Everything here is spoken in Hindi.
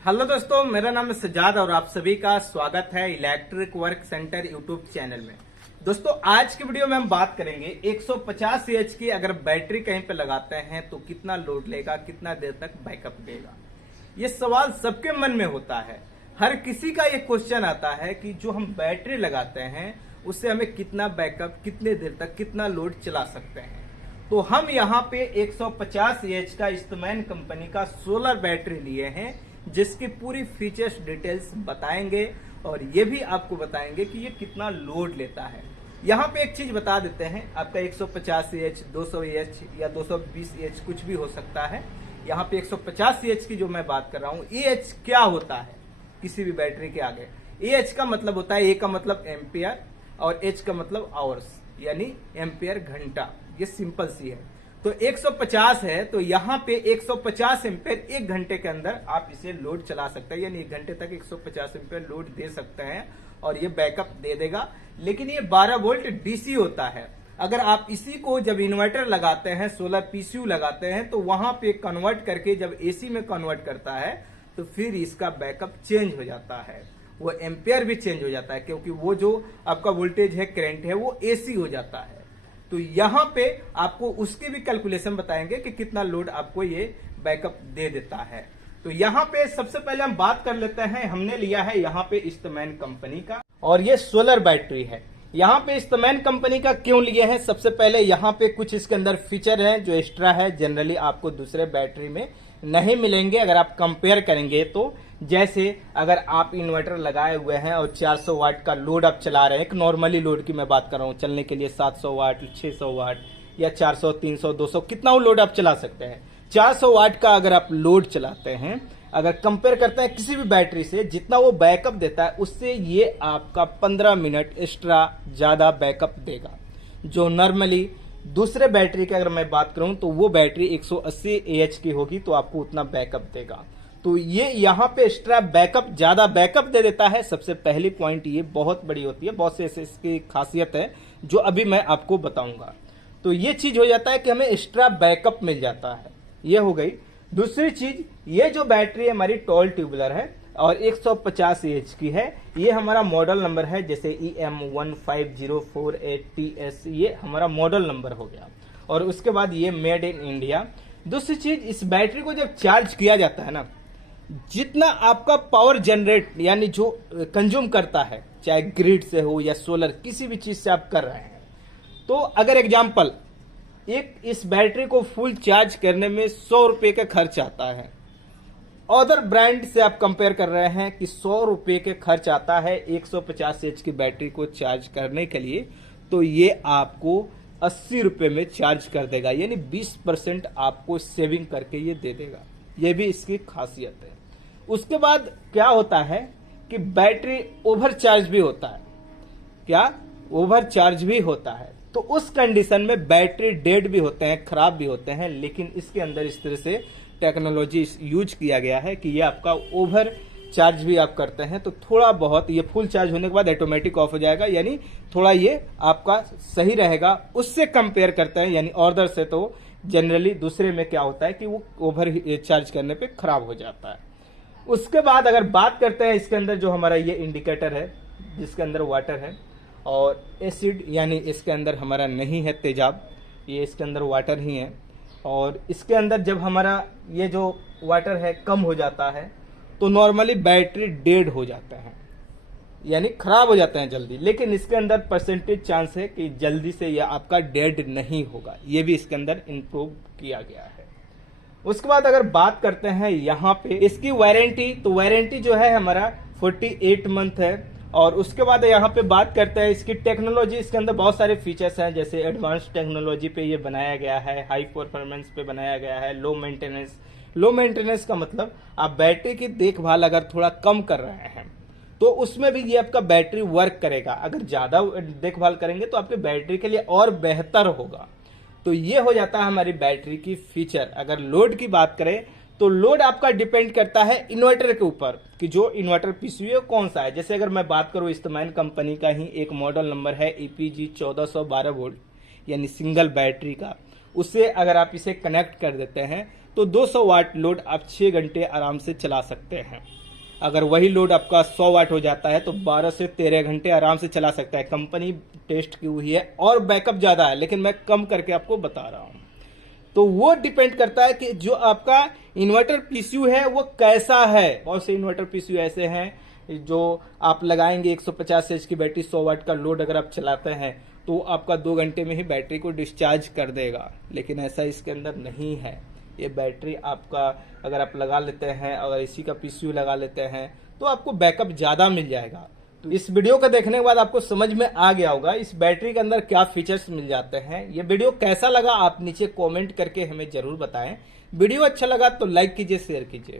हेलो दोस्तों, मेरा नाम है सजाद और आप सभी का स्वागत है electric work centre YouTube channel में। दोस्तों, आज की वीडियो में हम बात करेंगे 150 एच की अगर बैटरी कहीं पे लगाते हैं तो कितना लोड लेगा, कितना देर तक बैकअप देगा। ये सवाल सबके मन में होता है। हर किसी का ये क्वेश्चन आता है कि जो हम बैटरी लगाते हैं उससे हमें कितना बैकअप, कितने देर तक, कितना लोड चला सकते हैं। तो हम यहाँ पे 150 एच का ईस्टमैन कंपनी का सोलर बैटरी लिए हैं, जिसकी पूरी फीचर्स डिटेल्स बताएंगे और ये भी आपको बताएंगे कि ये कितना लोड लेता है। यहाँ पे एक चीज बता देते हैं, आपका 150 एच, 200 एच या 220 एच कुछ भी हो सकता है। यहाँ पे 150 एच की जो मैं बात कर रहा हूँ, एच क्या होता है किसी भी बैटरी के आगे? एच का मतलब होता है, ए का मतलब एम्पियर और एच का मतलब आवर्स, यानी एम्पियर घंटा। ये सिंपल सी है। तो 150 है तो यहाँ पे 150 एम्पियर एक घंटे के अंदर आप इसे लोड चला सकते हैं, यानी एक घंटे तक 150 एम्पियर लोड दे सकते हैं और ये बैकअप दे देगा। लेकिन ये 12 वोल्ट डीसी होता है। अगर आप इसी को जब इन्वर्टर लगाते हैं, सोलर पीसीयू लगाते हैं, तो वहां पे कन्वर्ट करके जब एसी में कन्वर्ट करता है तो फिर इसका बैकअप चेंज हो जाता है, वो एम्पियर भी चेंज हो जाता है, क्योंकि वो जो आपका वोल्टेज है, करंट है, वो एसी हो जाता है। तो यहाँ पे आपको उसकी भी कैलकुलेशन बताएंगे कि कितना लोड आपको ये बैकअप दे देता है। तो यहाँ पे सबसे पहले हम बात कर लेते हैं, हमने लिया है यहाँ पे ईस्टमैन कंपनी का और ये सोलर बैटरी है। यहाँ पे ईस्टमैन कंपनी का क्यों लिए हैं? सबसे पहले यहाँ पे कुछ इसके अंदर फीचर है जो एक्स्ट्रा है, जनरली आपको दूसरे बैटरी में नहीं मिलेंगे अगर आप कंपेयर करेंगे तो। जैसे अगर आप इन्वर्टर लगाए हुए हैं और 400 वाट का लोड आप चला रहे हैं, एक नॉर्मली लोड की मैं बात कर रहा हूँ, चलने के लिए 700 वाट, 600 वाट या 400, 300, 200, कितना वो लोड आप चला सकते हैं। 400 वाट का अगर आप लोड चलाते हैं, अगर कंपेयर करते हैं किसी भी बैटरी से, जितना वो बैकअप देता है उससे ये आपका 15 मिनट एक्स्ट्रा ज्यादा बैकअप देगा। जो नॉर्मली दूसरे बैटरी की अगर मैं बात करूं तो वो बैटरी 180 एएच की होगी तो आपको उतना बैकअप देगा। तो ये यहाँ पे एक्स्ट्रा बैकअप, ज्यादा बैकअप दे देता है। सबसे पहली पॉइंट ये बहुत बड़ी होती है, बहुत से ऐसे इसकी खासियत है जो अभी मैं आपको बताऊंगा। तो ये चीज हो जाता है कि हमें एक्स्ट्रा बैकअप मिल जाता है, ये हो गई। दूसरी चीज, ये जो बैटरी है हमारी टॉल ट्यूबुलर है और 150 एच की है। ये हमारा मॉडल नंबर है, जैसे EM15048TS, ये हमारा मॉडल नंबर हो गया। और उसके बाद ये मेड इन इंडिया। दूसरी चीज, इस बैटरी को जब चार्ज किया जाता है ना, जितना आपका पावर जनरेट यानी जो कंज्यूम करता है, चाहे ग्रिड से हो या सोलर, किसी भी चीज से आप कर रहे हैं, तो अगर एग्जाम्पल एक इस बैटरी को फुल चार्ज करने में 100 रुपए का खर्च आता है, अदर ब्रांड से आप कंपेयर कर रहे हैं कि 100 रुपए के खर्च आता है 150 एच की बैटरी को चार्ज करने के लिए, तो ये आपको 80 रुपए में चार्ज कर देगा, यानी 20% आपको सेविंग करके ये दे देगा। ये भी इसकी खासियत है। उसके बाद क्या होता है कि बैटरी ओवर चार्ज भी होता है। क्या ओवर चार्ज भी होता है? तो उस कंडीशन में बैटरी डेड भी होते हैं, खराब भी होते हैं, लेकिन इसके अंदर इस तरह से टेक्नोलॉजी यूज किया गया है कि ये आपका ओवर चार्ज भी आप करते हैं तो थोड़ा बहुत ये फुल चार्ज होने के बाद ऑटोमेटिक ऑफ हो जाएगा, यानी थोड़ा ये आपका सही रहेगा उससे कंपेयर करते हैं। यानी ऑर्डर से तो जनरली दूसरे में क्या होता है कि वो ओवर चार्ज करने पे खराब हो जाता है। उसके बाद अगर बात करते हैं इसके अंदर जो हमारा ये इंडिकेटर है, जिसके अंदर वाटर है और एसिड, यानी इसके अंदर हमारा नहीं है तेजाब, ये इसके अंदर वाटर ही है। और इसके अंदर जब हमारा ये जो वाटर है कम हो जाता है तो नॉर्मली बैटरी डेड हो जाता है, यानी खराब हो जाते हैं जल्दी। लेकिन इसके अंदर परसेंटेज चांस है कि जल्दी से यह आपका डेड नहीं होगा, ये भी इसके अंदर इंप्रूव किया गया है। उसके बाद अगर बात करते हैं यहाँ पे इसकी वारंटी, तो वारंटी जो है हमारा 48 मंथ है। और उसके बाद यहाँ पे बात करते हैं इसकी टेक्नोलॉजी, इसके अंदर बहुत सारे फीचर्स हैं, जैसे एडवांस टेक्नोलॉजी पे ये बनाया गया है, हाई परफॉर्मेंस पे बनाया गया है, लो मेंटेनेंस। लो मेंटेनेंस का मतलब आप बैटरी की देखभाल अगर थोड़ा कम कर रहे हैं तो उसमें भी ये आपका बैटरी वर्क करेगा। अगर ज्यादा देखभाल करेंगे तो आपके बैटरी के लिए और बेहतर होगा। तो ये हो जाता है हमारी बैटरी की फीचर। अगर लोड की बात करें तो लोड आपका डिपेंड करता है इन्वर्टर के ऊपर कि जो इन्वर्टर पीसीयू कौन सा है। जैसे अगर मैं बात करूं, ईस्टमैन कंपनी का ही एक मॉडल नंबर है EPG 1412 वोल्ट, यानी सिंगल बैटरी का। उससे अगर आप इसे कनेक्ट कर देते हैं तो 200 वाट लोड आप 6 घंटे आराम से चला सकते हैं। अगर वही लोड आपका 100 वाट हो जाता है तो 12 से 13 घंटे आराम से चला सकता है। कंपनी टेस्ट की हुई है और बैकअप ज़्यादा है, लेकिन मैं कम करके आपको बता रहा हूँ। तो वो डिपेंड करता है कि जो आपका इन्वर्टर पीसीयू है वो कैसा है। बहुत से इन्वर्टर पीसीयू ऐसे हैं जो आप लगाएंगे 150 एच की बैटरी, 100 वाट का लोड अगर आप चलाते हैं तो आपका 2 घंटे में ही बैटरी को डिस्चार्ज कर देगा, लेकिन ऐसा इसके अंदर नहीं है। ये बैटरी आपका अगर आप लगा लेते हैं, अगर इसी का पीसीयू लगा लेते हैं तो आपको बैकअप ज़्यादा मिल जाएगा। तो इस वीडियो को देखने के बाद आपको समझ में आ गया होगा इस बैटरी के अंदर क्या फीचर्स मिल जाते हैं। ये वीडियो कैसा लगा आप नीचे कमेंट करके हमें जरूर बताएं। वीडियो अच्छा लगा तो लाइक कीजिए, शेयर कीजिए।